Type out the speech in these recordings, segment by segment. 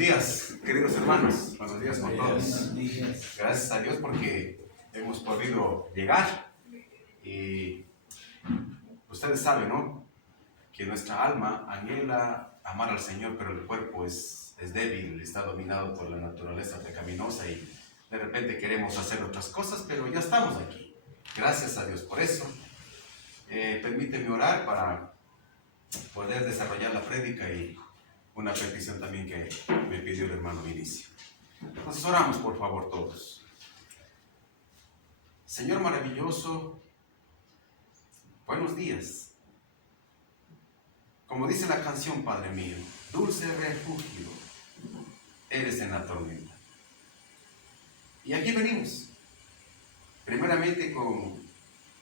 días, queridos hermanos. Buenos días con todos. Buenos días. Gracias a Dios porque hemos podido llegar. Y ustedes saben, ¿no?, que nuestra alma anhela amar al Señor, pero el cuerpo es débil, está dominado por la naturaleza pecaminosa y de repente queremos hacer otras cosas, pero ya estamos aquí. Gracias a Dios por eso. Permíteme orar para poder desarrollar la prédica y una petición también que me pidió el hermano Vinicio. Entonces oramos por favor todos. Señor maravilloso, buenos días. Como dice la canción, Padre mío, dulce refugio eres en la tormenta. Y aquí venimos, primeramente con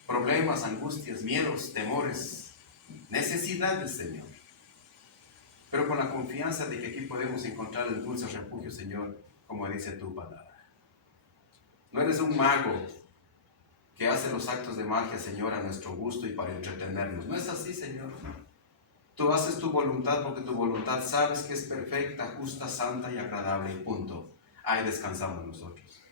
problemas, angustias, miedos, temores, necesidades, Señor. Pero con la confianza de que aquí podemos encontrar el dulce refugio, Señor, como dice tu palabra. No eres un mago que hace los actos de magia, Señor, a nuestro gusto y para entretenernos. No es así, Señor. Tú haces tu voluntad porque tu voluntad sabes que es perfecta, justa, santa y agradable, y punto. Ahí descansamos nosotros.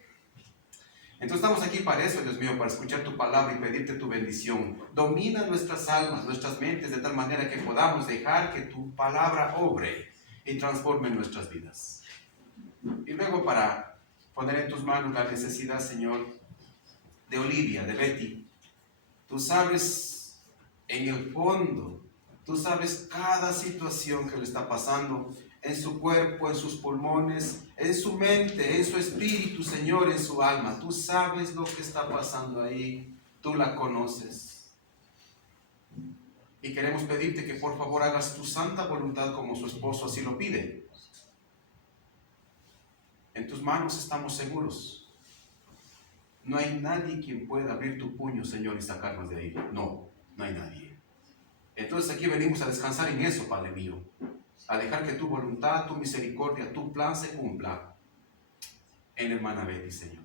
Entonces estamos aquí para eso, Dios mío, para escuchar tu palabra y pedirte tu bendición. Domina nuestras almas, nuestras mentes, de tal manera que podamos dejar que tu palabra obre y transforme nuestras vidas. Y luego para poner en tus manos la necesidad, Señor, de Olivia, de Betty. Tú sabes en el fondo, tú sabes cada situación que le está pasando en su cuerpo, en sus pulmones, en su mente, en su espíritu, Señor, en su alma. Tú sabes lo que está pasando ahí, tú la conoces. Y queremos pedirte que por favor hagas tu santa voluntad como su esposo así lo pide. En tus manos estamos seguros. No hay nadie quien pueda abrir tu puño, Señor, y sacarnos de ahí. No hay nadie. Entonces aquí venimos a descansar en eso, Padre mío. A dejar que tu voluntad, tu misericordia, tu plan se cumpla en hermana Betty, Señor.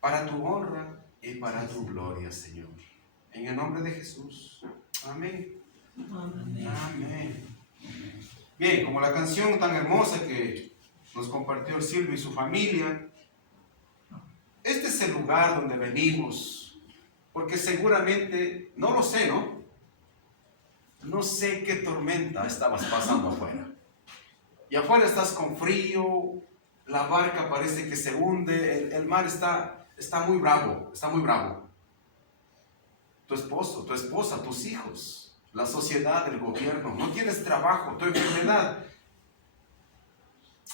Para tu honra y para tu gloria, Señor. En el nombre de Jesús. Amén. Amén. Amén. Bien, como la canción tan hermosa que nos compartió Silvio y su familia, este es el lugar donde venimos, porque seguramente, no lo sé, ¿no? No sé qué tormenta estabas pasando afuera. Y afuera estás con frío, la barca parece que se hunde, el mar está muy bravo, está muy bravo. Tu esposo, tu esposa, tus hijos, la sociedad, el gobierno, no tienes trabajo, tu enfermedad.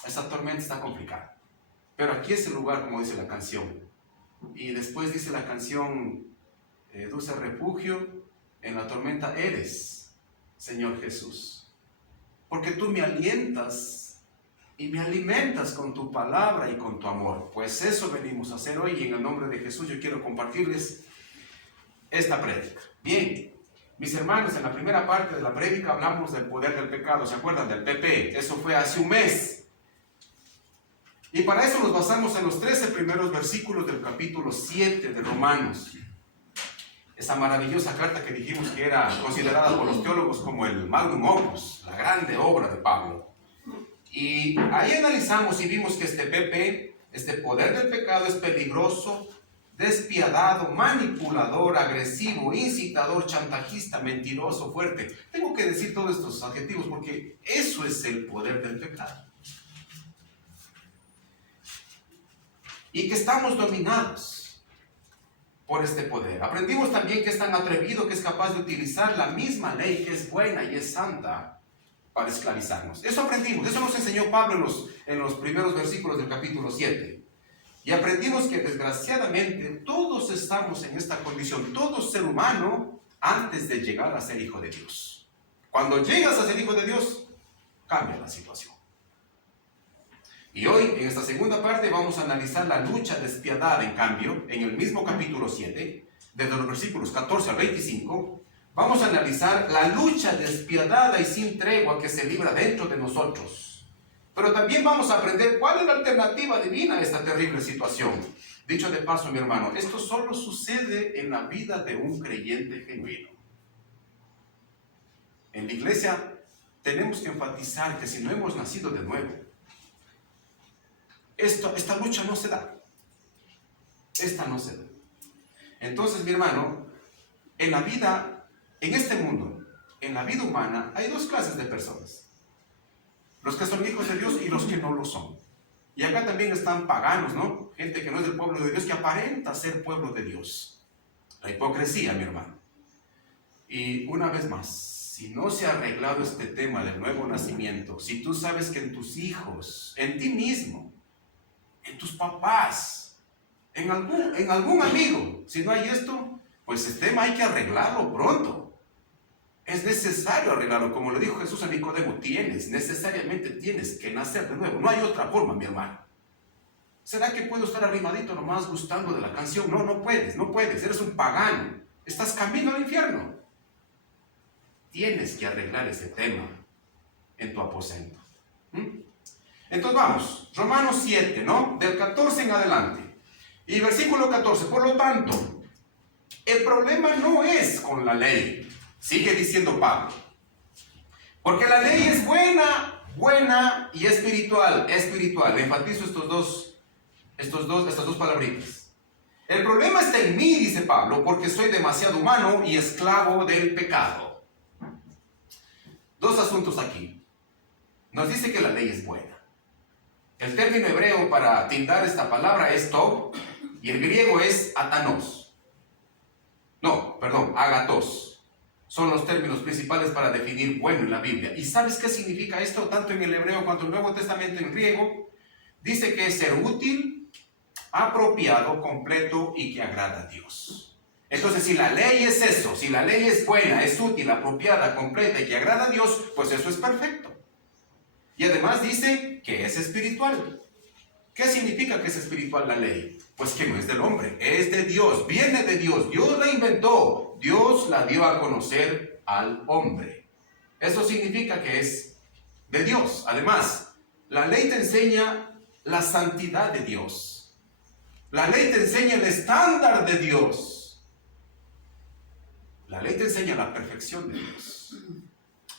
Esa tormenta está complicada. Pero aquí es el lugar, como dice la canción. Y después dice la canción, dulce refugio, en la tormenta eres, Señor Jesús, porque tú me alientas y me alimentas con tu palabra y con tu amor. Pues eso venimos a hacer hoy y en el nombre de Jesús yo quiero compartirles esta prédica. Bien, mis hermanos, en la primera parte de la prédica hablamos del poder del pecado. ¿Se acuerdan del PP? Eso fue hace un mes. Y para eso nos basamos en los 13 primeros versículos del capítulo 7 de Romanos. Esa maravillosa carta que dijimos que era considerada por los teólogos como el magnum opus, la grande obra de Pablo. Y ahí analizamos y vimos que este PP, este poder del pecado, es peligroso, despiadado, manipulador, agresivo, incitador, chantajista, mentiroso, fuerte. Tengo que decir todos estos adjetivos porque eso es el poder del pecado. Y que estamos dominados por este poder. Aprendimos también que es tan atrevido que es capaz de utilizar la misma ley que es buena y es santa para esclavizarnos. Eso aprendimos, eso nos enseñó Pablo en los primeros versículos del capítulo 7. Y aprendimos que desgraciadamente todos estamos en esta condición, todo ser humano, antes de llegar a ser hijo de Dios. Cuando llegas a ser hijo de Dios, cambia la situación. Y hoy, en esta segunda parte, vamos a analizar la lucha despiadada, en cambio, en el mismo capítulo 7, desde los versículos 14 al 25, vamos a analizar la lucha despiadada y sin tregua que se libra dentro de nosotros. Pero también vamos a aprender cuál es la alternativa divina a esta terrible situación. Dicho de paso, mi hermano, esto solo sucede en la vida de un creyente genuino. En la iglesia tenemos que enfatizar que si no hemos nacido de nuevo, esta lucha no se da. Esta no se da. Entonces, mi hermano, en la vida, en este mundo, en la vida humana, hay dos clases de personas. Los que son hijos de Dios y los que no lo son. Y acá también están paganos, ¿no? Gente que no es del pueblo de Dios, que aparenta ser pueblo de Dios. La hipocresía, mi hermano. Y una vez más, si no se ha arreglado este tema del nuevo nacimiento, si tú sabes que en tus hijos, en ti mismo, en tus papás, en algún amigo, si no hay esto, pues este tema hay que arreglarlo pronto. Es necesario arreglarlo, como le dijo Jesús a Nicodemo, necesariamente tienes que nacer de nuevo. No hay otra forma, mi hermano. ¿Será que puedo estar arrimadito nomás gustando de la canción? No, no puedes, eres un pagano. Estás camino al infierno. Tienes que arreglar ese tema en tu aposento. Entonces vamos, Romanos 7, ¿no? Del 14 en adelante. Y versículo 14, por lo tanto, el problema no es con la ley. Sigue diciendo Pablo. Porque la ley es buena y espiritual. Enfatizo estas dos palabritas. El problema está en mí, dice Pablo, porque soy demasiado humano y esclavo del pecado. Dos asuntos aquí. Nos dice que la ley es buena. El término hebreo para tildar esta palabra es tov, y el griego es atanos. Agatos. Son los términos principales para definir bueno en la Biblia. ¿Y sabes qué significa esto? Tanto en el hebreo cuanto en el Nuevo Testamento en griego. Dice que es ser útil, apropiado, completo y que agrada a Dios. Entonces, si la ley es eso, si la ley es buena, es útil, apropiada, completa y que agrada a Dios, pues eso es perfecto. Y además dice que es espiritual. ¿Qué significa que es espiritual la ley? Pues que no es del hombre, es de Dios, viene de Dios. Dios la inventó, Dios la dio a conocer al hombre. Eso significa que es de Dios. Además, la ley te enseña la santidad de Dios. La ley te enseña el estándar de Dios. La ley te enseña la perfección de Dios.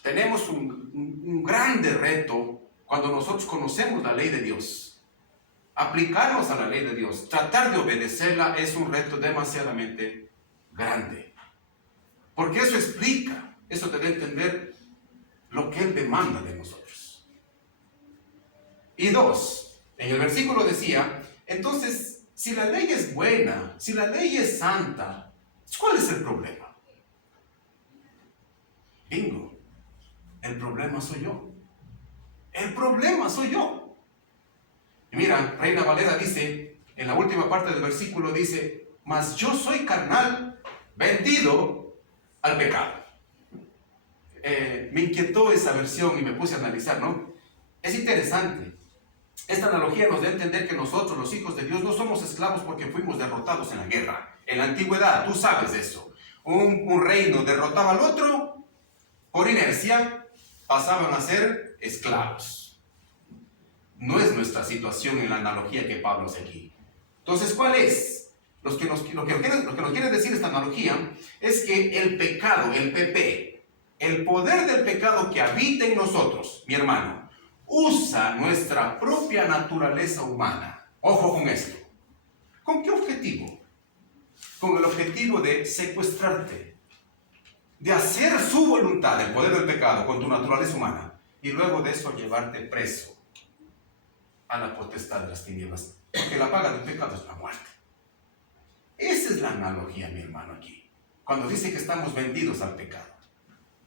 Tenemos un grande reto cuando nosotros conocemos la ley de Dios. Aplicarnos a la ley de Dios, tratar de obedecerla es un reto demasiadamente grande. Porque eso explica, eso te da a entender lo que Él demanda de nosotros. Y dos, en el versículo decía, entonces, si la ley es buena, si la ley es santa, ¿cuál es el problema? Bingo, el problema soy yo. El problema soy yo. Y mira, Reina Valera dice, en la última parte del versículo dice, mas yo soy carnal, vendido al pecado. Me inquietó esa versión y me puse a analizar, ¿no? Es interesante. Esta analogía nos da a entender que nosotros, los hijos de Dios, no somos esclavos porque fuimos derrotados en la guerra. En la antigüedad, tú sabes de eso. Un reino derrotaba al otro, por inercia, pasaban a ser esclavos. No es nuestra situación en la analogía que Pablo hace aquí. Entonces, ¿cuál es? Lo que nos quiere decir esta analogía es que el pecado, el PP, el poder del pecado que habita en nosotros, mi hermano, usa nuestra propia naturaleza humana. Ojo con esto. ¿Con qué objetivo? Con el objetivo de secuestrarte, de hacer su voluntad, el poder del pecado, con tu naturaleza humana, y luego de eso llevarte preso a la potestad de las tinieblas, porque la paga del pecado es la muerte. Esa es la analogía, mi hermano, aquí, cuando dice que estamos vendidos al pecado.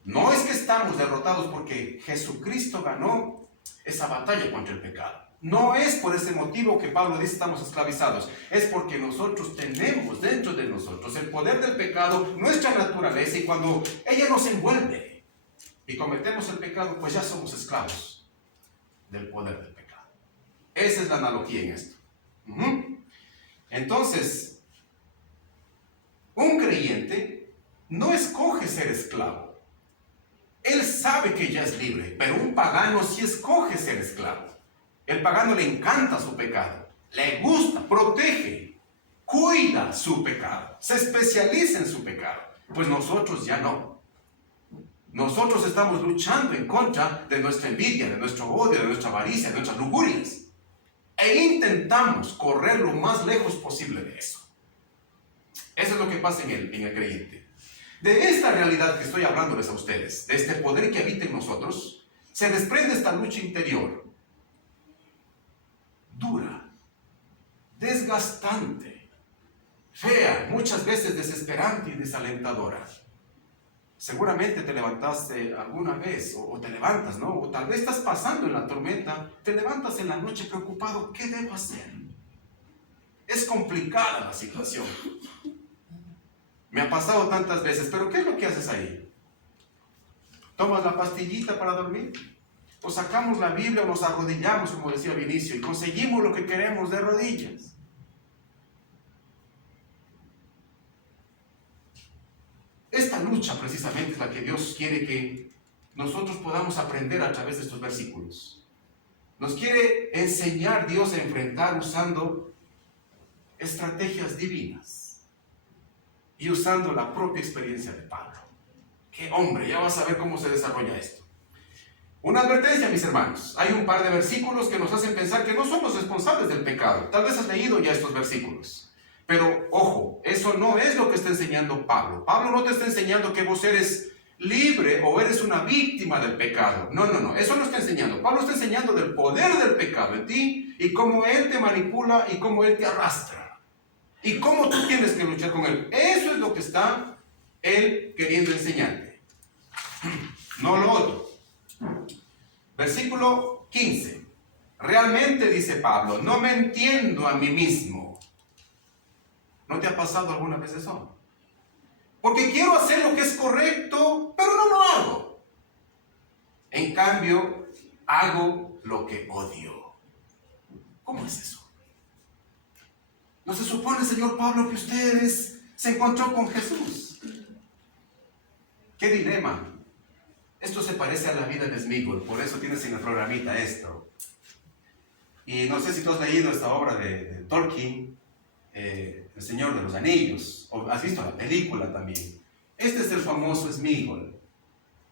No es que estamos derrotados porque Jesucristo ganó esa batalla contra el pecado. No es por ese motivo que Pablo dice estamos esclavizados. Es porque nosotros tenemos dentro de nosotros el poder del pecado, nuestra naturaleza, y cuando ella nos envuelve y cometemos el pecado, pues ya somos esclavos del poder del pecado. Esa es la analogía en esto. Entonces, un creyente no escoge ser esclavo. Él sabe que ya es libre, pero un pagano sí escoge ser esclavo. El pagano le encanta su pecado, le gusta, protege, cuida su pecado, se especializa en su pecado. Pues nosotros ya no. Nosotros estamos luchando en contra de nuestra envidia, de nuestro odio, de nuestra avaricia, de nuestras lujurias. e intentamos correr lo más lejos posible de eso. Eso es lo que pasa en el creyente. De esta realidad que estoy hablándoles a ustedes, de este poder que habita en nosotros, se desprende esta lucha interior, dura, desgastante, fea, muchas veces desesperante y desalentadora. Seguramente te levantaste alguna vez, o te levantas, ¿no? O tal vez estás pasando en la tormenta, te levantas en la noche preocupado, ¿qué debo hacer? Es complicada la situación. Me ha pasado tantas veces, pero ¿qué es lo que haces ahí? ¿Tomas la pastillita para dormir? ¿O sacamos la Biblia o nos arrodillamos, como decía Vinicio, y conseguimos lo que queremos de rodillas? Esta lucha precisamente es la que Dios quiere que nosotros podamos aprender a través de estos versículos. Nos quiere enseñar Dios a enfrentar usando estrategias divinas y usando la propia experiencia de Pablo. ¡Qué hombre! Ya vas a ver cómo se desarrolla esto. Una advertencia, mis hermanos. Hay un par de versículos que nos hacen pensar que no somos responsables del pecado. Tal vez has leído ya estos versículos. Pero, ojo, eso no es lo que está enseñando Pablo. Pablo no te está enseñando que vos eres libre o eres una víctima del pecado. No, eso no está enseñando. Pablo está enseñando del poder del pecado en ti y cómo él te manipula y cómo él te arrastra. Y cómo tú tienes que luchar con él. Eso es lo que está él queriendo enseñarte. No lo otro. Versículo 15. Realmente, dice Pablo, no me entiendo a mí mismo. ¿No te ha pasado alguna vez eso? Porque quiero hacer lo que es correcto, pero no lo hago. En cambio, hago lo que odio. ¿Cómo es eso? ¿No se supone, señor Pablo, que ustedes se encontró con Jesús? ¡Qué dilema! Esto se parece a la vida de Smigol, por eso tienes en el programita esto. Y no sé si tú has leído esta obra de Tolkien, El Señor de los Anillos, o has visto la película también. Este es el famoso Smigol.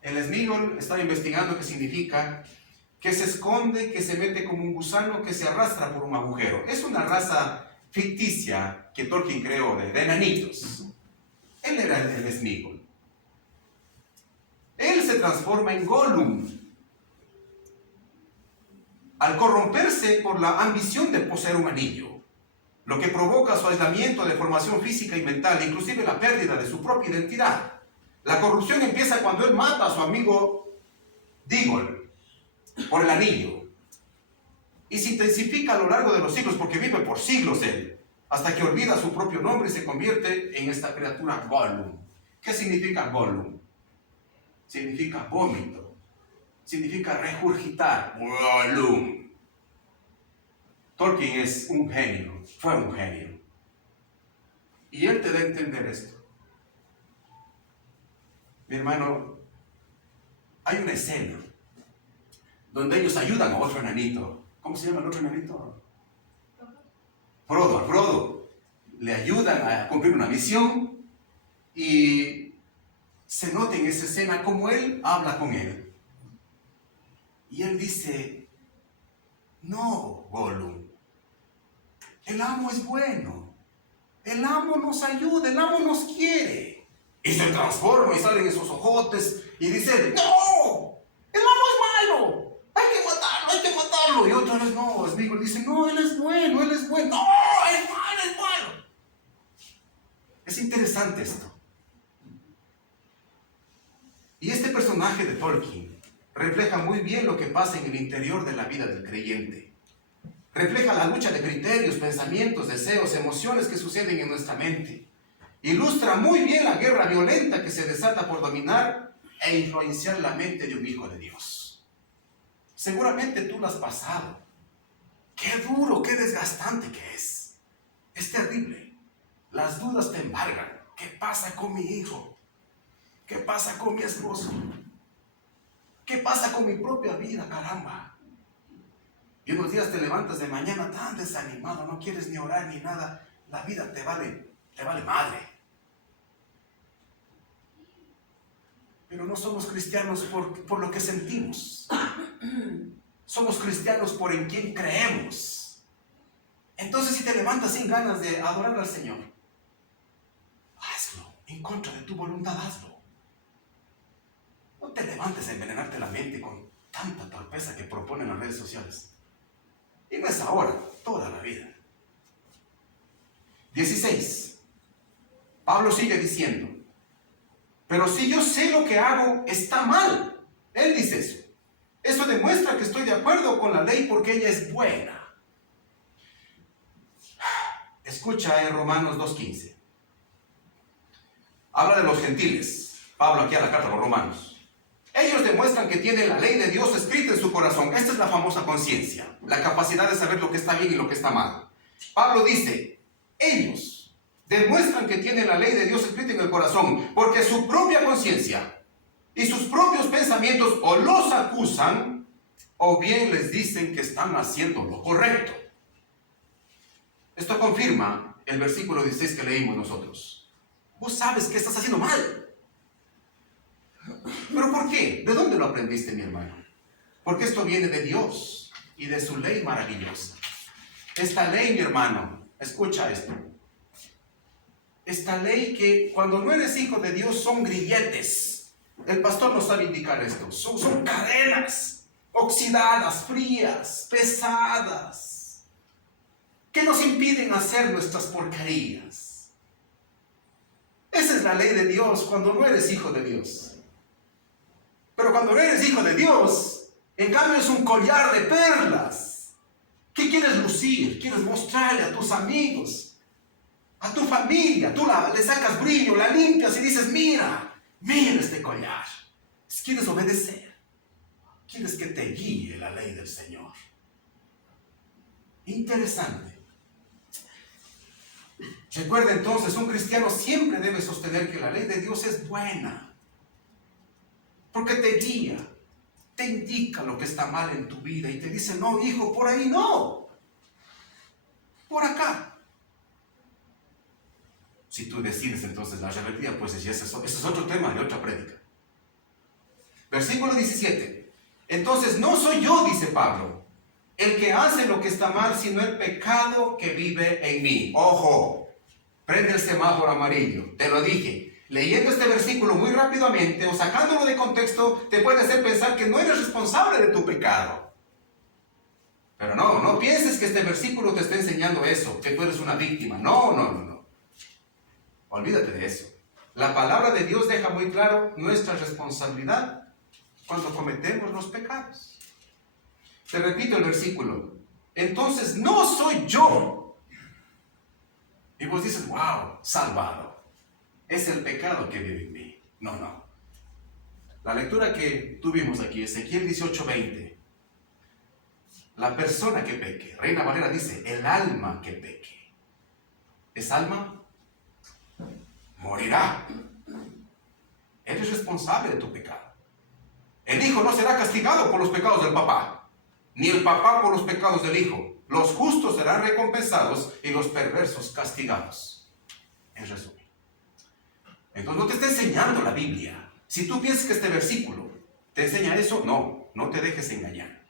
El Smigol estaba investigando qué significa que se esconde, que se mete como un gusano, que se arrastra por un agujero. Es una raza ficticia que Tolkien creó de enanitos. Él era el Smigol. Él se transforma en Gollum al corromperse por la ambición de poseer un anillo, lo que provoca su aislamiento, deformación física y mental, inclusive la pérdida de su propia identidad. La corrupción empieza cuando él mata a su amigo Diggory por el anillo, y se intensifica a lo largo de los siglos, porque vive por siglos él, hasta que olvida su propio nombre y se convierte en esta criatura Gollum. ¿Qué significa Gollum? Significa vómito, significa regurgitar. Gollum. Tolkien es un genio, fue un genio. Y él te da a entender esto. Mi hermano, hay una escena donde ellos ayudan a otro enanito. ¿Cómo se llama el otro enanito? Frodo. A Frodo le ayudan a cumplir una misión y se nota en esa escena cómo él habla con él. Y él dice: no, Gollum, el amo es bueno, el amo nos ayuda, el amo nos quiere. Y se transforma y salen esos ojotes y dice: no, el amo es malo, hay que matarlo. Y otra vez no, Smigol dice: no, él es bueno, no, es malo, es malo. Es interesante esto. Y este personaje de Tolkien refleja muy bien lo que pasa en el interior de la vida del creyente. Refleja la lucha de criterios, pensamientos, deseos, emociones que suceden en nuestra mente. Ilustra muy bien la guerra violenta que se desata por dominar e influenciar la mente de un hijo de Dios. Seguramente tú lo has pasado. Qué duro, qué desgastante que es. Es terrible. Las dudas te embargan. ¿Qué pasa con mi hijo? ¿Qué pasa con mi esposo? ¿Qué pasa con mi propia vida, caramba? Y unos días te levantas de mañana tan desanimado, no quieres ni orar ni nada. La vida te vale madre. Pero no somos cristianos por lo que sentimos. Somos cristianos por en quien creemos. te levantas sin ganas de adorar al Señor, hazlo. En contra de tu voluntad, hazlo. No te levantes a envenenarte la mente con tanta torpeza que proponen las redes sociales. Y no es ahora, toda la vida. 16. Pablo sigue diciendo, pero si yo sé lo que hago, está mal. Él dice eso. Eso demuestra que estoy de acuerdo con la ley porque ella es buena. Escucha en Romanos 2:15. Habla de los gentiles. Pablo aquí a la carta a los romanos. Ellos demuestran que tienen la ley de Dios escrita en su corazón. Esta es la famosa conciencia, la capacidad de saber lo que está bien y lo que está mal. Pablo dice, ellos demuestran que tienen la ley de Dios escrita en el corazón, porque su propia conciencia y sus propios pensamientos o los acusan o bien les dicen que están haciendo lo correcto. Esto confirma el versículo 16 que leímos nosotros. Vos sabes que estás haciendo mal. ¿Pero por qué? ¿De dónde lo aprendiste, mi hermano? Porque esto viene de Dios y de su ley maravillosa. Esta ley, mi hermano, escucha esto. Esta ley que cuando no eres hijo de Dios son grilletes. El pastor nos sabe indicar esto. Son cadenas oxidadas, frías, pesadas, que nos impiden hacer nuestras porquerías. Esa es la ley de Dios cuando no eres hijo de Dios. Pero cuando no eres hijo de Dios, en cambio es un collar de perlas. ¿Qué quieres lucir? ¿Quieres mostrarle a tus amigos? A tu familia. Tú le sacas brillo, la limpias y dices, mira este collar. ¿Quieres obedecer? ¿Quieres que te guíe la ley del Señor? Interesante. Recuerda entonces, un cristiano siempre debe sostener que la ley de Dios es buena. Porque te guía, te indica lo que está mal en tu vida y te dice, no, hijo, por ahí no. Por acá. Si tú decides entonces la rebeldía, pues ese es otro tema de otra prédica. Versículo 17. Entonces no soy yo, dice Pablo, el que hace lo que está mal, sino el pecado que vive en mí. Ojo, prende el semáforo amarillo, te lo dije. Leyendo este versículo muy rápidamente o sacándolo de contexto, te puede hacer pensar que no eres responsable de tu pecado. Pero no pienses que este versículo te está enseñando eso, que tú eres una víctima. No. Olvídate de eso. La palabra de Dios deja muy claro nuestra responsabilidad cuando cometemos los pecados. Te repito el versículo. Entonces no soy yo. Y vos dices, wow, salvado. Es el pecado que vive en mí. No. La lectura que tuvimos aquí, Ezequiel 18:20. La persona que peque. Reina Valera dice, el alma que peque. ¿Es alma? Morirá. Eres responsable de tu pecado. El hijo no será castigado por los pecados del papá, ni el papá por los pecados del hijo. Los justos serán recompensados y los perversos castigados. En resumen. Entonces no te está enseñando la Biblia. Si tú piensas que este versículo te enseña eso, no te dejes engañar.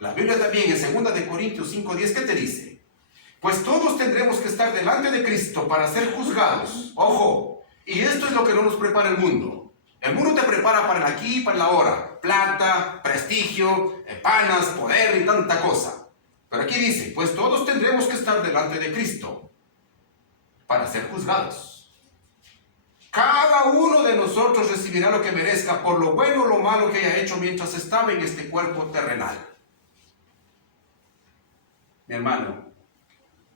La Biblia también en 2 Corintios 5:10, ¿qué te dice? Pues todos tendremos que estar delante de Cristo para ser juzgados. Ojo, y esto es lo que no nos prepara el mundo. El mundo te prepara para el aquí y para el ahora. Plata, prestigio, panas, poder y tanta cosa. Pero aquí dice, pues todos tendremos que estar delante de Cristo para ser juzgados. Cada uno de nosotros recibirá lo que merezca por lo bueno o lo malo que haya hecho mientras estaba en este cuerpo terrenal. Mi hermano,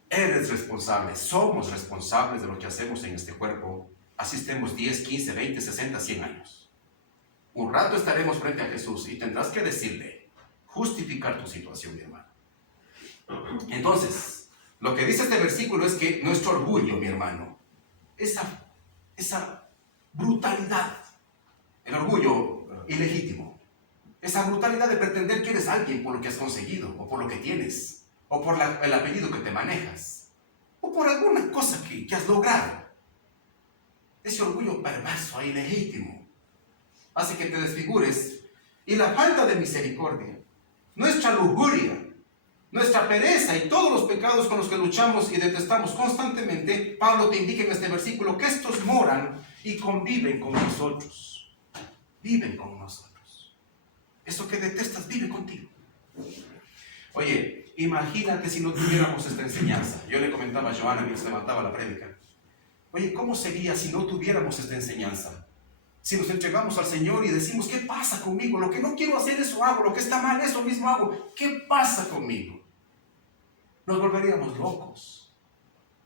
eres responsable, somos responsables de lo que hacemos en este cuerpo, así estemos 10, 15, 20, 60, 100 años. Un rato estaremos frente a Jesús y tendrás que decirle, justificar tu situación, mi hermano. Entonces, lo que dice este versículo es que nuestro orgullo, mi hermano, esa brutalidad, el orgullo ilegítimo, esa brutalidad de pretender que eres alguien por lo que has conseguido, o por lo que tienes, o por el apellido que te manejas, o por alguna cosa que has logrado. Ese orgullo perverso e ilegítimo hace que te desfigures, y la falta de misericordia, nuestra lujuria, nuestra pereza y todos los pecados con los que luchamos y detestamos constantemente, Pablo te indica en este versículo que estos moran y conviven con nosotros. Viven con nosotros. Eso que detestas vive contigo. Oye, imagínate si no tuviéramos esta enseñanza. Yo le comentaba a Joana mientras levantaba la prédica. Oye, ¿cómo sería si no tuviéramos esta enseñanza? Si nos entregamos al Señor y decimos, ¿qué pasa conmigo? Lo que no quiero hacer, eso hago. Lo que está mal, eso mismo hago. ¿Qué pasa conmigo? Nos volveríamos locos.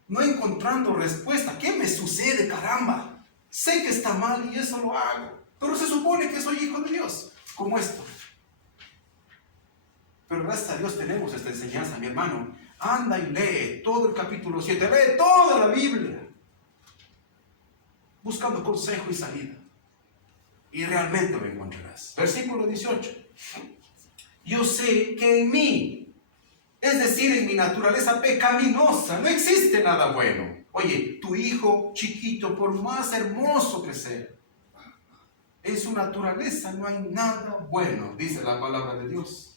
No encontrando respuesta. ¿Qué me sucede, caramba? Sé que está mal y eso lo hago. Pero se supone que soy hijo de Dios. Como esto. Pero gracias a Dios tenemos esta enseñanza, mi hermano. Anda y lee todo el capítulo 7. Lee toda la Biblia. Buscando consejo y salida. Y realmente lo encontrarás. Versículo 18. Yo sé que en mí, es decir, en mi naturaleza pecaminosa, no existe nada bueno. Oye, tu hijo chiquito, por más hermoso que sea, en su naturaleza no hay nada bueno, dice la palabra de Dios.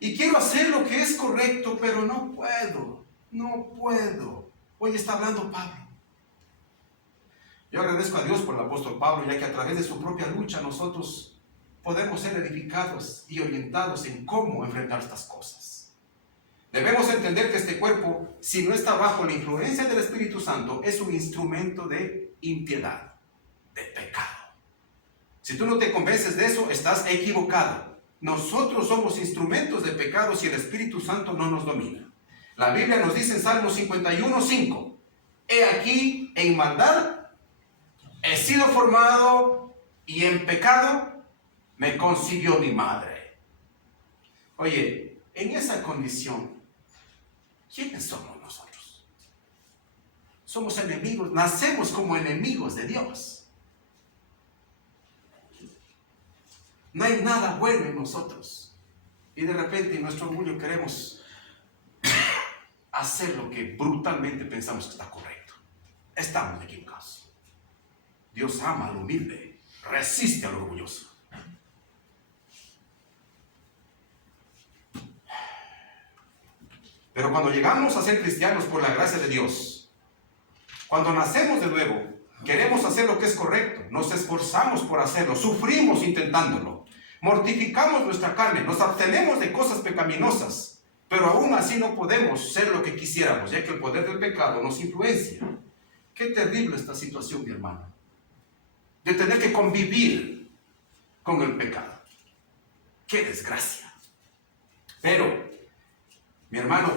Y quiero hacer lo que es correcto, pero no puedo. No puedo. Hoy está hablando Pablo. Yo agradezco a Dios por el apóstol Pablo, ya que a través de su propia lucha nosotros podemos ser edificados y orientados en cómo enfrentar estas cosas. Debemos entender que este cuerpo, si no está bajo la influencia del Espíritu Santo, es un instrumento de impiedad, de pecado. Si tú no te convences de eso, estás equivocado. Nosotros somos instrumentos de pecado si el Espíritu Santo no nos domina. La Biblia nos dice en Salmo 51:5, he aquí en maldad he sido formado y en pecado me concibió mi madre. Oye, en esa condición, ¿quiénes somos nosotros? Somos enemigos, nacemos como enemigos de Dios. No hay nada bueno en nosotros. Y de repente en nuestro orgullo queremos hacer lo que brutalmente pensamos que está correcto. Estamos equivocados. Dios ama al humilde, resiste al orgulloso. Pero cuando llegamos a ser cristianos por la gracia de Dios, cuando nacemos de nuevo, queremos hacer lo que es correcto, nos esforzamos por hacerlo, sufrimos intentándolo, mortificamos nuestra carne, nos abstenemos de cosas pecaminosas, pero aún así no podemos ser lo que quisiéramos, ya que el poder del pecado nos influencia. Qué terrible esta situación, mi hermano, de tener que convivir con el pecado. ¡Qué desgracia! Pero, mi hermano,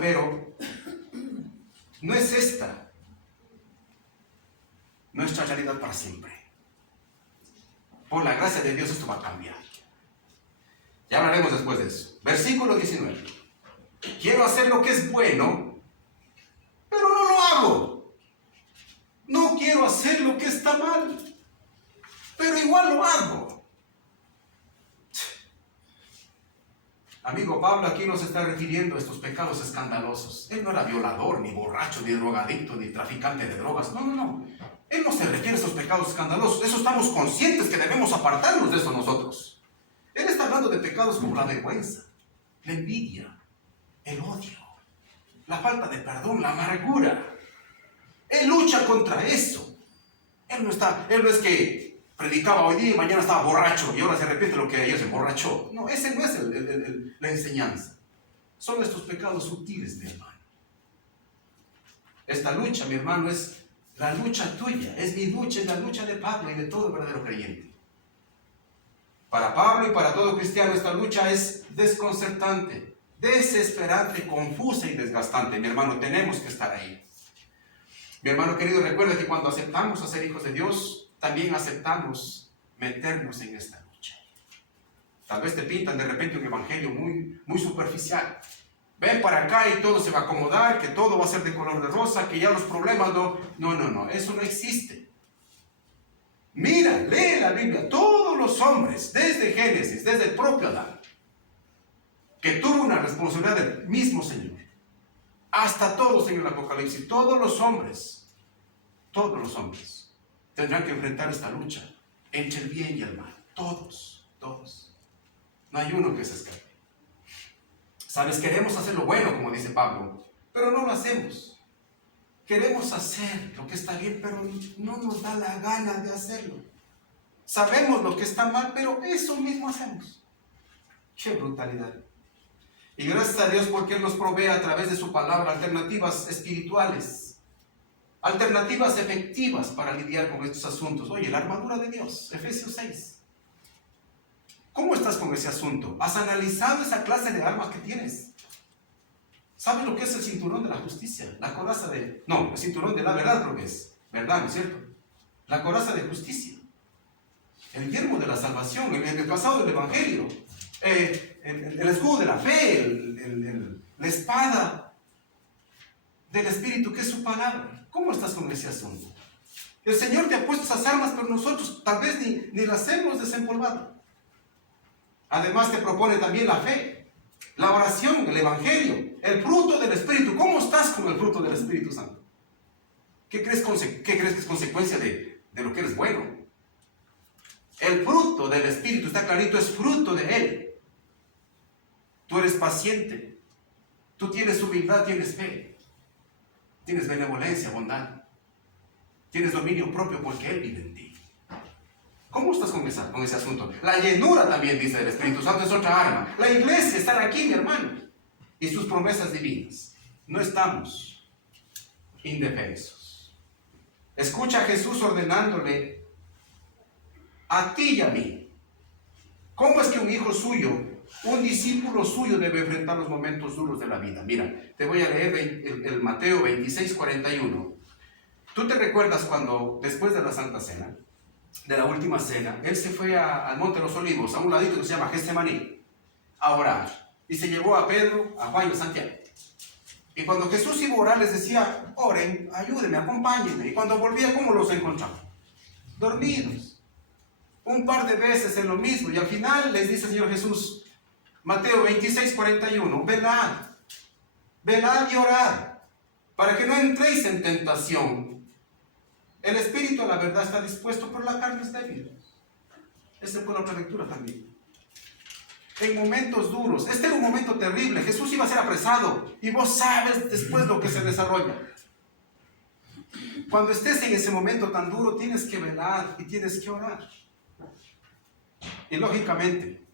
no es esta nuestra realidad para siempre. Por la gracia de Dios esto va a cambiar. Ya hablaremos después de eso. Versículo 19. Quiero hacer lo que es bueno, pero no lo hago. No quiero hacer lo que está mal, pero igual lo hago. Amigo, Pablo aquí nos está refiriendo a estos pecados escandalosos. Él no era violador, ni borracho, ni drogadicto, ni traficante de drogas. No. Él no se refiere a estos pecados escandalosos. Eso estamos conscientes que debemos apartarnos de eso nosotros. Él está hablando de pecados como la vergüenza, la envidia, el odio, la falta de perdón, la amargura. Él lucha contra eso. Él no es que predicaba hoy día y mañana estaba borracho y ahora se arrepiente de lo que ayer se emborrachó. No, ese no es la enseñanza. Son estos pecados sutiles, mi hermano. Esta lucha, mi hermano, es la lucha tuya, es mi lucha, es la lucha de Pablo y de todo verdadero creyente. Para Pablo y para todo cristiano esta lucha es desconcertante, desesperante, confusa y desgastante. Mi hermano, tenemos que estar ahí. Mi hermano querido, recuerda que cuando aceptamos a ser hijos de Dios, también aceptamos meternos en esta lucha. Tal vez te pintan de repente un evangelio muy superficial. Ven para acá y todo se va a acomodar, que todo va a ser de color de rosa, que ya los problemas no, eso no existe. Mira, lee la Biblia, todos los hombres, desde Génesis, desde el propio Adán, que tuvo una responsabilidad del mismo Señor, hasta todos en el Apocalipsis, todos los hombres tendrán que enfrentar esta lucha entre el bien y el mal, todos. No hay uno que se escape. Sabes, queremos hacer lo bueno, como dice Pablo, pero no lo hacemos. Queremos hacer lo que está bien, pero no nos da la gana de hacerlo. Sabemos lo que está mal, pero eso mismo hacemos. ¡Qué brutalidad! Y gracias a Dios porque Él nos provee a través de su palabra alternativas espirituales, alternativas efectivas para lidiar con estos asuntos. Oye, la armadura de Dios, Efesios 6. ¿Cómo estás con ese asunto? ¿Has analizado esa clase de armas que tienes? ¿Sabes lo que es el cinturón de la justicia? La coraza de... No, el cinturón de la verdad creo que es. ¿Verdad, no es cierto? La coraza de justicia. El yelmo de la salvación, el pasado del evangelio. El escudo de la fe, la espada del Espíritu, que es su palabra. ¿Cómo estás con ese asunto? El Señor te ha puesto esas armas, pero nosotros tal vez ni las hemos desempolvado. Además te propone también la fe, la oración, el evangelio, el fruto del Espíritu. ¿Cómo estás con el fruto del Espíritu Santo? ¿Qué crees que es consecuencia de lo que eres bueno? El fruto del Espíritu, está clarito, es fruto de Él. Tú eres paciente, tú tienes humildad, tienes fe, tienes benevolencia, bondad, tienes dominio propio porque Él vive en ti. ¿Cómo estás con ese asunto? La llenura también, dice el Espíritu Santo, es otra arma. La iglesia está aquí, mi hermano, y sus promesas divinas. No estamos indefensos. Escucha a Jesús ordenándole a ti y a mí. ¿Cómo es que un hijo suyo, un discípulo suyo debe enfrentar los momentos duros de la vida? Mira, te voy a leer el Mateo 26, 41. ¿Tú te recuerdas cuando, después de la Santa Cena, de la última cena, Él se fue al Monte de los Olivos, a un ladito que se llama Getsemaní, a orar? Y se llevó a Pedro, a Juan y a Santiago. Y cuando Jesús iba a orar, les decía, oren, ayúdenme, acompáñenme. Y cuando volvía, ¿cómo los encontraba? Dormidos. Un par de veces en lo mismo. Y al final les dice el Señor Jesús, Mateo 26, 41, velad y orad, para que no entréis en tentación. El espíritu a la verdad está dispuesto, pero la carne es débil. Esa fue la otra lectura también. En momentos duros, este era un momento terrible. Jesús iba a ser apresado y vos sabes después lo que se desarrolla. Cuando estés en ese momento tan duro, tienes que velar y tienes que orar. Y lógicamente,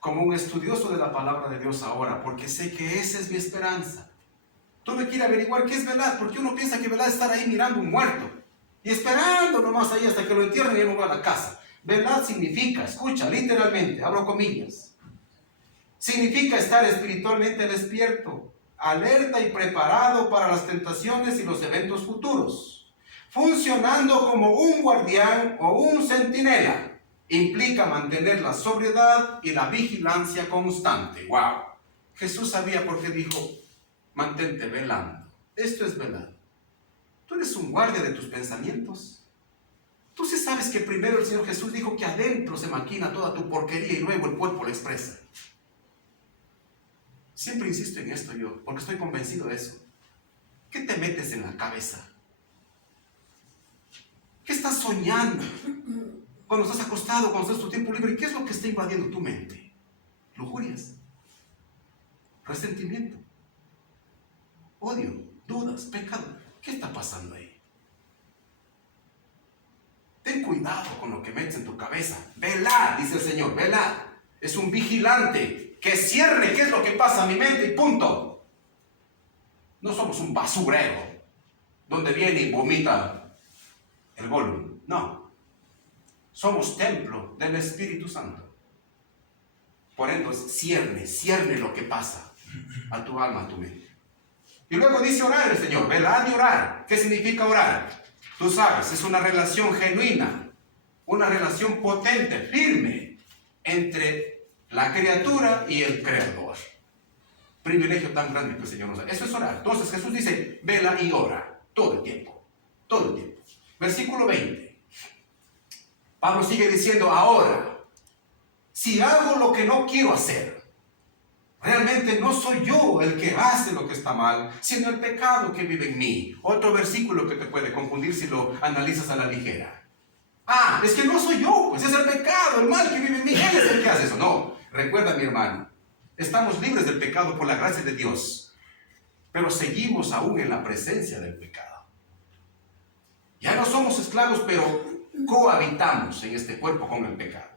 como un estudioso de la palabra de Dios ahora, porque sé que esa es mi esperanza, tuve que ir a averiguar qué es velar, porque uno piensa que velar es estar ahí mirando un muerto y esperando nomás ahí hasta que lo entierren y él no va a la casa. Velar significa, escucha, literalmente, abro comillas, significa estar espiritualmente despierto, alerta y preparado para las tentaciones y los eventos futuros, funcionando como un guardián o un centinela. Implica mantener la sobriedad y la vigilancia constante. ¡Wow! Jesús sabía por qué dijo, mantente velando. Esto es velar. Tú eres un guardia de tus pensamientos. Tú sí sabes que primero el Señor Jesús dijo que adentro se maquina toda tu porquería y luego el cuerpo lo expresa. Siempre insisto en esto yo, porque estoy convencido de eso. ¿Qué te metes en la cabeza? ¿Qué estás soñando? Cuando estás acostado, cuando estás tu tiempo libre, ¿qué es lo que está invadiendo tu mente? Lujurias, resentimiento, odio, dudas, pecado. ¿Qué está pasando ahí? Ten cuidado con lo que metes en tu cabeza. Velad, dice el Señor, velad. Es un vigilante que cierre qué es lo que pasa a mi mente y punto. No somos un basurero donde viene y vomita el Gollum. No. Somos templo del Espíritu Santo. Por ende, cierne lo que pasa a tu alma, a tu mente. Y luego dice orar el Señor, velad y orar. ¿Qué significa orar? Tú sabes, es una relación genuina, una relación potente, firme, entre la criatura y el Creador. Privilegio tan grande que el Señor nos da. Eso es orar. Entonces Jesús dice, vela y ora, todo el tiempo, todo el tiempo. Versículo 20. Pablo sigue diciendo, ahora, si hago lo que no quiero hacer, realmente no soy yo el que hace lo que está mal, sino el pecado que vive en mí. Otro versículo que te puede confundir si lo analizas a la ligera. Ah, es que no soy yo, pues es el pecado, el mal que vive en mí, él es el que hace eso. No, recuerda mi hermano, Estamos libres del pecado por la gracia de Dios, pero seguimos aún en la presencia del pecado. Ya no somos esclavos, pero cohabitamos en este cuerpo con el pecado.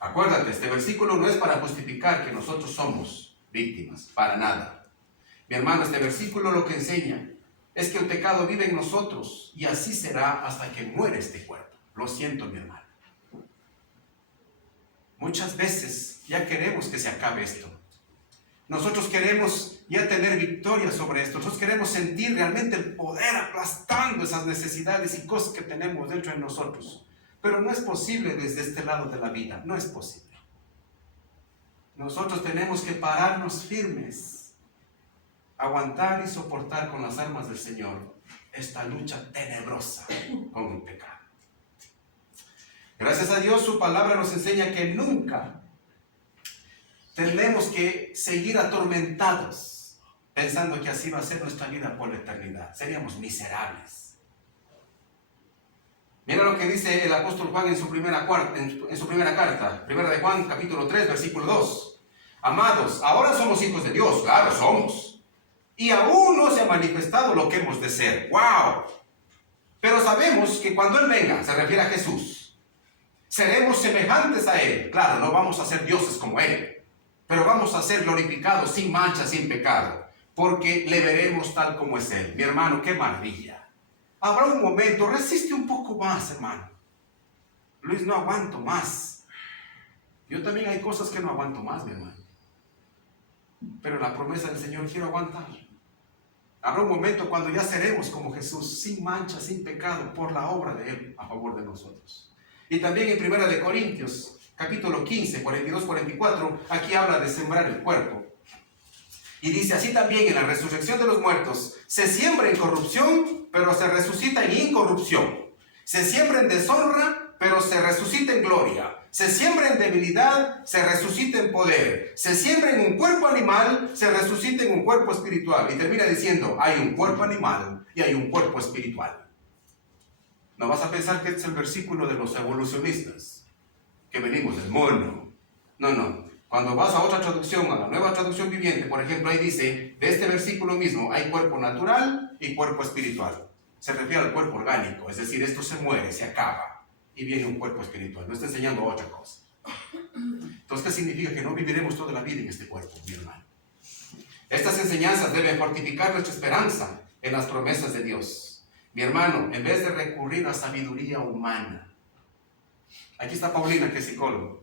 Acuérdate, este versículo no es para justificar que nosotros somos víctimas, para nada. Mi hermano, este versículo lo que enseña es que el pecado vive en nosotros y así será hasta que muere este cuerpo. Lo siento, mi hermano. Muchas veces ya queremos que se acabe esto. Nosotros queremos ya tener victoria sobre esto. Nosotros queremos sentir realmente el poder aplastando esas necesidades y cosas que tenemos dentro de nosotros. Pero no es posible desde este lado de la vida. No es posible. Nosotros tenemos que pararnos firmes, aguantar y soportar con las armas del Señor esta lucha tenebrosa con el pecado. Gracias a Dios, su palabra nos enseña que nunca tenemos que seguir atormentados pensando que así va a ser nuestra vida por la eternidad. Seríamos miserables. Mira lo que dice el apóstol Juan en su primera carta, primera de Juan, capítulo 3, versículo 2. Amados, ahora somos hijos de Dios, claro, somos. Y aún no se ha manifestado lo que hemos de ser. ¡Wow! Pero sabemos que cuando Él venga, se refiere a Jesús, seremos semejantes a Él. Claro, no vamos a ser dioses como Él, pero vamos a ser glorificados sin mancha, sin pecado, porque le veremos tal como es Él. Mi hermano, qué maravilla. Habrá un momento, resiste un poco más, hermano. Luis, no aguanto más. Yo también hay cosas que no aguanto más, mi hermano. Pero la promesa del Señor quiero aguantar. Habrá un momento cuando ya seremos como Jesús, sin mancha, sin pecado, por la obra de Él a favor de nosotros. Y también en 1 Corintios, capítulo 15, 42-44, aquí habla de sembrar el cuerpo. Y dice, así también en la resurrección de los muertos, se siembra en corrupción, pero se resucita en incorrupción. Se siembra en deshonra, pero se resucita en gloria. Se siembra en debilidad, se resucita en poder. Se siembra en un cuerpo animal, se resucita en un cuerpo espiritual. Y termina diciendo, hay un cuerpo animal y hay un cuerpo espiritual. No vas a pensar que es el versículo de los evolucionistas, que venimos del mono. No. Cuando vas a otra traducción, a la Nueva Traducción Viviente, por ejemplo, ahí dice, de este versículo mismo, hay cuerpo natural y cuerpo espiritual. Se refiere al cuerpo orgánico, es decir, esto se muere, se acaba, y viene un cuerpo espiritual. No está enseñando otra cosa. Entonces, ¿qué significa? Que no viviremos toda la vida en este cuerpo, mi hermano. Estas enseñanzas deben fortificar nuestra esperanza en las promesas de Dios. Mi hermano, en vez de recurrir a sabiduría humana, aquí está Paulina, que es psicóloga,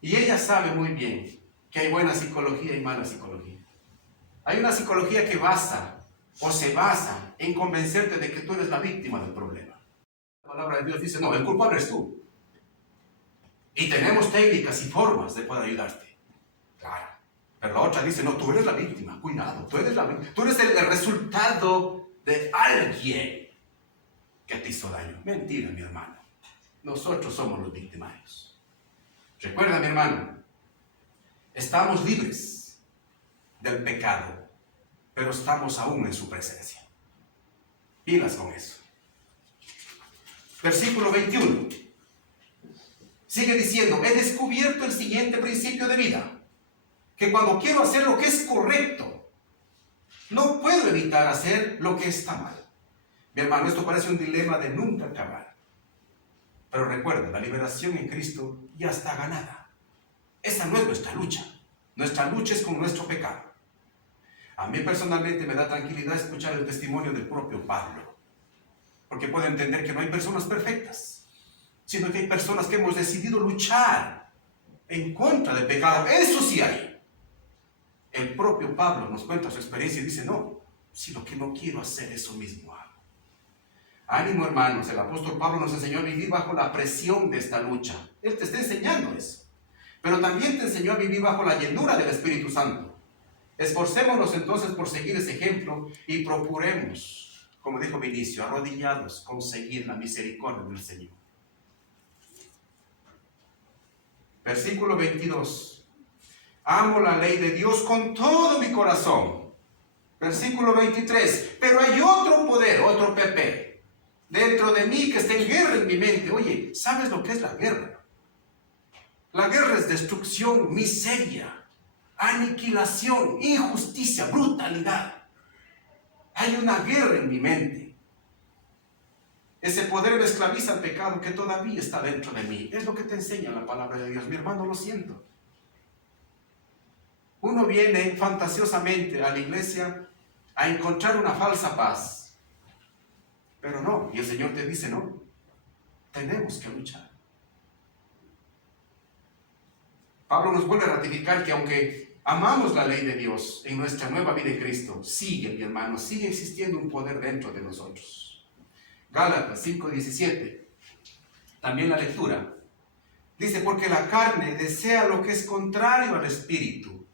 y ella sabe muy bien que hay buena psicología y mala psicología. Hay una psicología que se basa en convencerte de que tú eres la víctima del problema. La palabra de Dios dice, no, el culpable es tú. Y tenemos técnicas y formas de poder ayudarte. Claro. Pero la otra dice, no, tú eres la víctima, cuidado, tú eres el resultado de alguien que te hizo daño. Mentira, mi hermano. Nosotros somos los victimarios. Recuerda, mi hermano, estamos libres del pecado, pero estamos aún en su presencia. Pilas con eso. Versículo 21. Sigue diciendo, he descubierto el siguiente principio de vida, que cuando quiero hacer lo que es correcto, no puedo evitar hacer lo que está mal. Mi hermano, esto parece un dilema de nunca acabar. Pero recuerda, la liberación en Cristo ya está ganada. Esa no es nuestra lucha. Nuestra lucha es con nuestro pecado. A mí personalmente me da tranquilidad escuchar el testimonio del propio Pablo, porque puedo entender que no hay personas perfectas, sino que hay personas que hemos decidido luchar en contra del pecado. Eso sí hay. El propio Pablo nos cuenta su experiencia y dice, no, si lo que no quiero hacer, eso mismo hago. Ánimo, hermanos, el apóstol Pablo nos enseñó a vivir bajo la presión de esta lucha. Él te está enseñando eso. Pero también te enseñó a vivir bajo la llenura del Espíritu Santo. Esforcémonos entonces por seguir ese ejemplo y procuremos, como dijo Vinicio, arrodillados, conseguir la misericordia del Señor. Versículo 22. Amo la ley de Dios con todo mi corazón. Versículo 23. Pero hay otro poder, otro PP, dentro de mí que está en guerra en mi mente. Oye, ¿sabes lo que es la guerra? La guerra es destrucción, miseria, aniquilación, injusticia, brutalidad. Hay una guerra en mi mente. Ese poder me esclaviza al pecado que todavía está dentro de mí. Es lo que te enseña la palabra de Dios. Mi hermano, lo siento. Uno viene fantasiosamente a la iglesia a encontrar una falsa paz. Pero no, y el Señor te dice, no, tenemos que luchar. Pablo nos vuelve a ratificar que aunque amamos la ley de Dios en nuestra nueva vida en Cristo, sigue, mi hermano, sigue existiendo un poder dentro de nosotros. Gálatas 5:17, también la lectura, dice, porque la carne desea lo que es contrario al espíritu,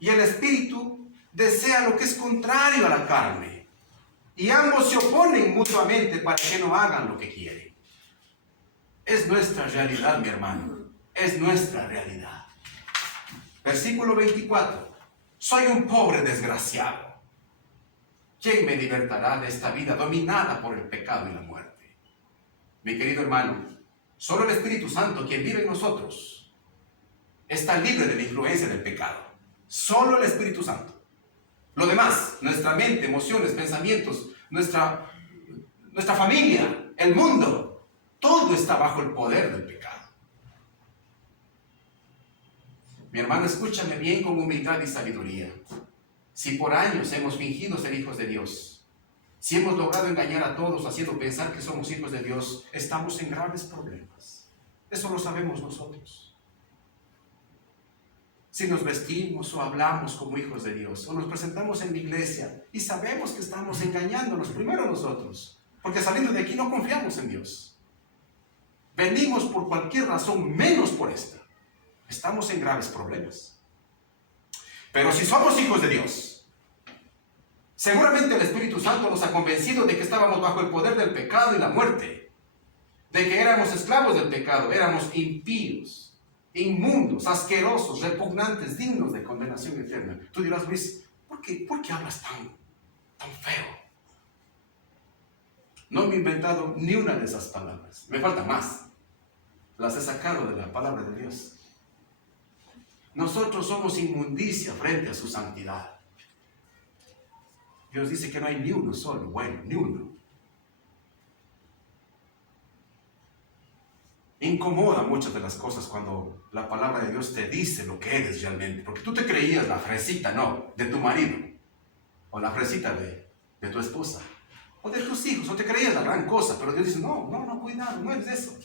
y el espíritu desea lo que es contrario a la carne, y ambos se oponen mutuamente para que no hagan lo que quieren. Es nuestra realidad, mi hermano, es nuestra realidad. Versículo 24, soy un pobre desgraciado. ¿Quién me libertará de esta vida dominada por el pecado y la muerte? Mi querido hermano, solo el Espíritu Santo, quien vive en nosotros, está libre de la influencia del pecado. Solo el Espíritu Santo. Lo demás, nuestra mente, emociones, pensamientos, nuestra familia, el mundo, todo está bajo el poder del pecado. Mi hermano, escúchame bien con humildad y sabiduría. Si por años hemos fingido ser hijos de Dios, si hemos logrado engañar a todos haciendo pensar que somos hijos de Dios, estamos en graves problemas. Eso lo sabemos nosotros. Si nos vestimos o hablamos como hijos de Dios, o nos presentamos en la iglesia y sabemos que estamos engañándonos, primero nosotros, porque saliendo de aquí no confiamos en Dios. Venimos por cualquier razón, menos por esta. Estamos en graves problemas. Pero si somos hijos de Dios, seguramente el Espíritu Santo nos ha convencido de que estábamos bajo el poder del pecado y la muerte, de que éramos esclavos del pecado, éramos impíos, inmundos, asquerosos, repugnantes, dignos de condenación eterna. Tú dirás, Luis, ¿por qué hablas tan feo? No me he inventado ni una de esas palabras. Me falta más. Las he sacado de la palabra de Dios. Nosotros somos inmundicia frente a su santidad. Dios dice que no hay ni uno solo, bueno, ni uno. Incomoda muchas de las cosas cuando la palabra de Dios te dice lo que eres realmente. Porque tú te creías la fresita, no, de tu marido. O la fresita de tu esposa. O de tus hijos, o te creías la gran cosa. Pero Dios dice, no, cuidado, no eres eso.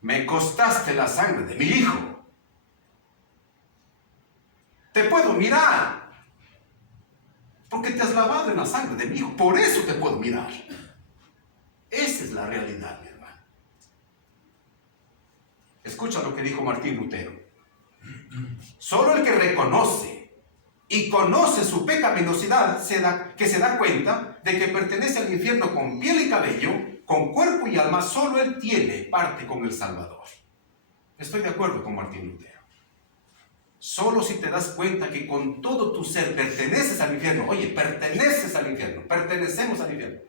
Me costaste la sangre de mi hijo. Te puedo mirar, porque te has lavado en la sangre de mi hijo. Por eso te puedo mirar. Esa es la realidad, mi hermano. Escucha lo que dijo Martín Lutero. Solo el que reconoce y conoce su pecaminosidad que se da cuenta de que pertenece al infierno con piel y cabello, con cuerpo y alma, solo él tiene parte con el Salvador. Estoy de acuerdo con Martín Lutero. Solo si te das cuenta que con todo tu ser perteneces al infierno. Oye, perteneces al infierno, pertenecemos al infierno.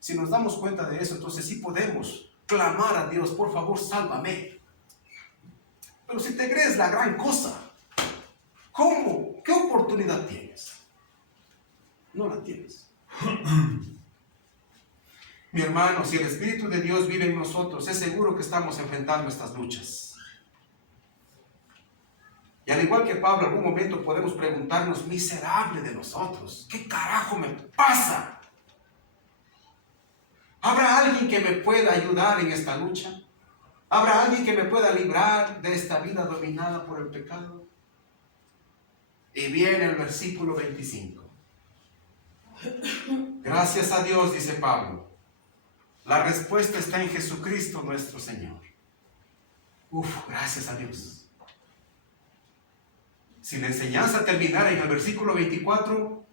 Si nos damos cuenta de eso, entonces sí podemos clamar a Dios, por favor, sálvame. Pero si te crees la gran cosa, ¿cómo? ¿Qué oportunidad tienes? No la tienes. Mi hermano, si el Espíritu de Dios vive en nosotros, es seguro que estamos enfrentando estas luchas. Y al igual que Pablo, en algún momento podemos preguntarnos, miserable de nosotros, ¿qué carajo me pasa? ¿Habrá alguien que me pueda ayudar en esta lucha? ¿Habrá alguien que me pueda librar de esta vida dominada por el pecado? Y viene el versículo 25. Gracias a Dios, dice Pablo. La respuesta está en Jesucristo nuestro Señor. Gracias a Dios. Si la enseñanza terminara en el versículo 24,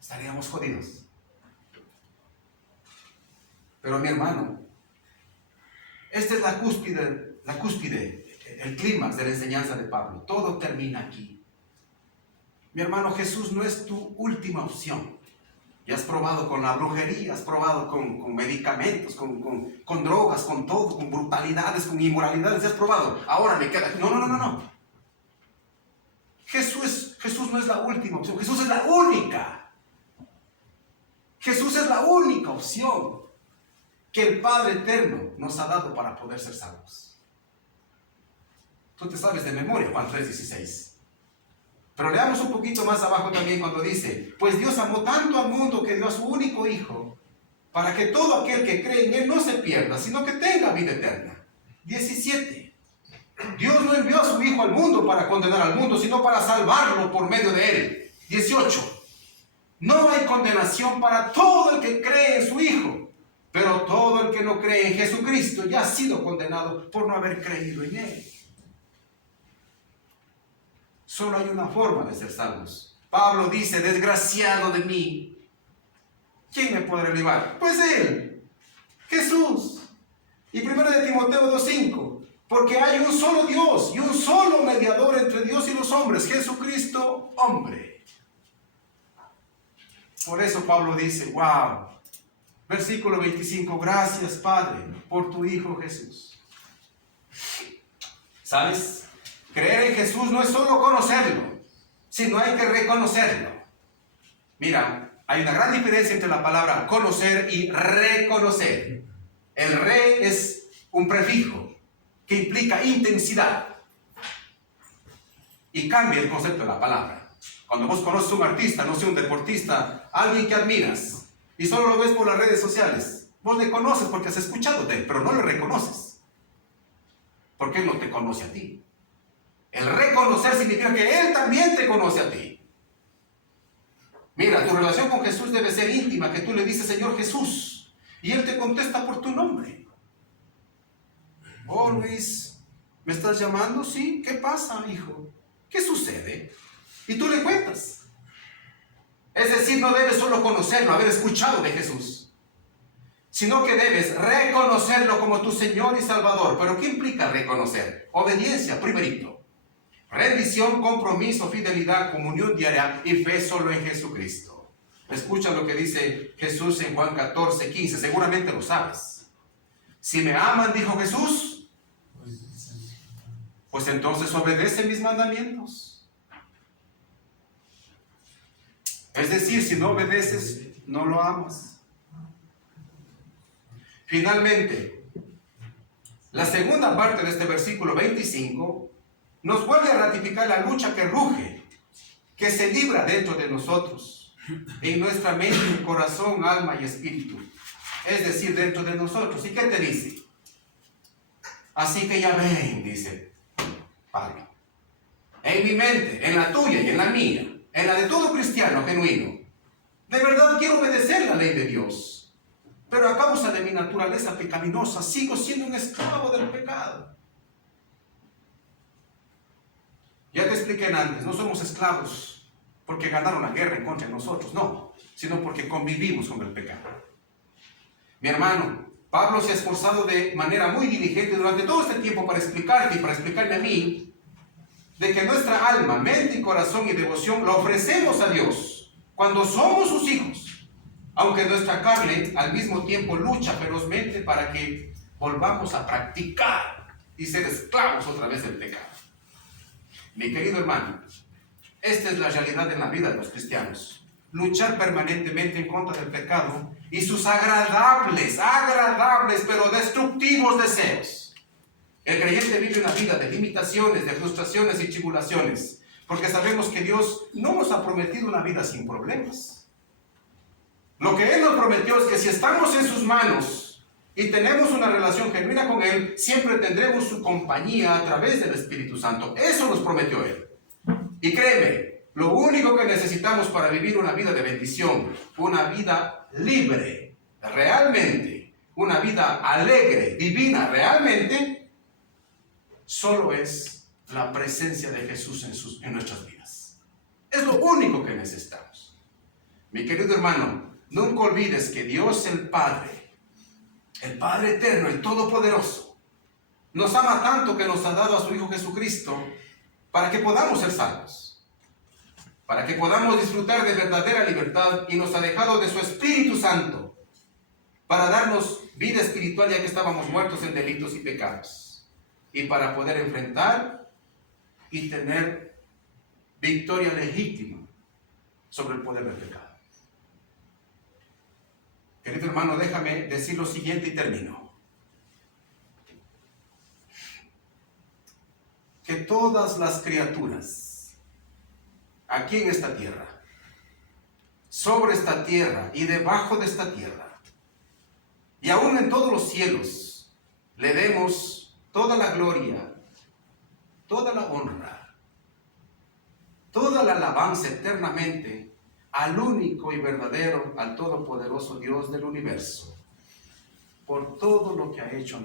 estaríamos jodidos. Pero mi hermano, esta es la cúspide, el clímax de la enseñanza de Pablo. Todo termina aquí. Mi hermano, Jesús no es tu última opción. Y has probado con la brujería, has probado con medicamentos, con drogas, con todo, con brutalidades, con inmoralidades, has probado. Ahora me queda... No. Jesús no es la última opción, Jesús es la única. Jesús es la única opción que el Padre Eterno nos ha dado para poder ser salvos. Tú te sabes de memoria Juan 3:16. Pero leamos un poquito más abajo también cuando dice, pues Dios amó tanto al mundo que dio a su único Hijo, para que todo aquel que cree en Él no se pierda, sino que tenga vida eterna. 17. Dios no envió a su Hijo al mundo para condenar al mundo, sino para salvarlo por medio de Él. 18. No hay condenación para todo el que cree en su Hijo, pero todo el que no cree en Jesucristo ya ha sido condenado por no haber creído en Él. Solo hay una forma de ser salvos. Pablo dice, desgraciado de mí, ¿quién me podrá librar? Pues Él, Jesús. Y 1 Timoteo 2:5, porque hay un solo Dios y un solo mediador entre Dios y los hombres, Jesucristo, hombre. Por eso Pablo dice, wow, versículo 25, gracias Padre por tu Hijo Jesús. ¿Sabes? Creer en Jesús no es solo conocerlo, sino hay que reconocerlo. Mira, hay una gran diferencia entre la palabra conocer y reconocer. El re es un prefijo que implica intensidad y cambia el concepto de la palabra. Cuando vos conoces a un artista, no sé, un deportista, alguien que admiras y solo lo ves por las redes sociales, vos le conoces porque has escuchado de él, pero no le reconoces porque él no te conoce a ti. El reconocer significa que Él también te conoce a ti. Mira, tu relación con Jesús debe ser íntima, que tú le dices, Señor Jesús, y Él te contesta por tu nombre. Oh, Luis, ¿me estás llamando? Sí, ¿qué pasa, hijo? ¿Qué sucede? Y tú le cuentas. Es decir, no debes solo conocerlo, haber escuchado de Jesús, sino que debes reconocerlo como tu Señor y Salvador. ¿Pero qué implica reconocer? Obediencia, primerito. Rendición, compromiso, fidelidad, comunión diaria y fe solo en Jesucristo. Escucha lo que dice Jesús en Juan 14:15. Seguramente lo sabes. Si me aman, dijo Jesús, pues entonces obedece mis mandamientos. Es decir, si no obedeces, no lo amas. Finalmente, la segunda parte de este versículo 25 nos vuelve a ratificar la lucha que ruge, que se libra dentro de nosotros, en nuestra mente, corazón, alma y espíritu. Es decir, dentro de nosotros. ¿Y qué te dice? Así que ya ven, dice Pablo, en mi mente, en la tuya y en la mía, en la de todo cristiano genuino, de verdad quiero obedecer la ley de Dios, pero a causa de mi naturaleza pecaminosa sigo siendo un esclavo del pecado. Ya te expliqué antes, no somos esclavos porque ganaron la guerra en contra de nosotros, no, sino porque convivimos con el pecado. Mi hermano, Pablo se ha esforzado de manera muy diligente durante todo este tiempo para explicarte y para explicarme a mí de que nuestra alma, mente y corazón y devoción la ofrecemos a Dios cuando somos sus hijos, aunque nuestra carne al mismo tiempo lucha ferozmente para que volvamos a practicar y ser esclavos otra vez del pecado. Mi querido hermano, esta es la realidad en la vida de los cristianos. Luchar permanentemente en contra del pecado y sus agradables pero destructivos deseos. El creyente vive una vida de limitaciones, de frustraciones y tribulaciones, porque sabemos que Dios no nos ha prometido una vida sin problemas. Lo que Él nos prometió es que si estamos en sus manos y tenemos una relación genuina con Él, siempre tendremos su compañía a través del Espíritu Santo. Eso nos prometió Él. Y créeme, lo único que necesitamos para vivir una vida de bendición, una vida libre, realmente, una vida alegre, divina, realmente, solo es la presencia de Jesús en nuestras vidas. Es lo único que necesitamos. Mi querido hermano, nunca olvides que Dios el Padre eterno, el Todopoderoso, nos ama tanto que nos ha dado a su Hijo Jesucristo para que podamos ser salvos. para que podamos disfrutar de verdadera libertad, y nos ha dejado de su Espíritu Santo para darnos vida espiritual, ya que estábamos muertos en delitos y pecados, y para poder enfrentar y tener victoria legítima sobre el poder del pecado. Querido hermano, déjame decir lo siguiente y termino. Que todas las criaturas aquí en esta tierra, sobre esta tierra y debajo de esta tierra, y aún en todos los cielos, le demos toda la gloria, toda la honra, toda la alabanza eternamente al único y verdadero, al todopoderoso Dios del universo, por todo lo que ha hecho.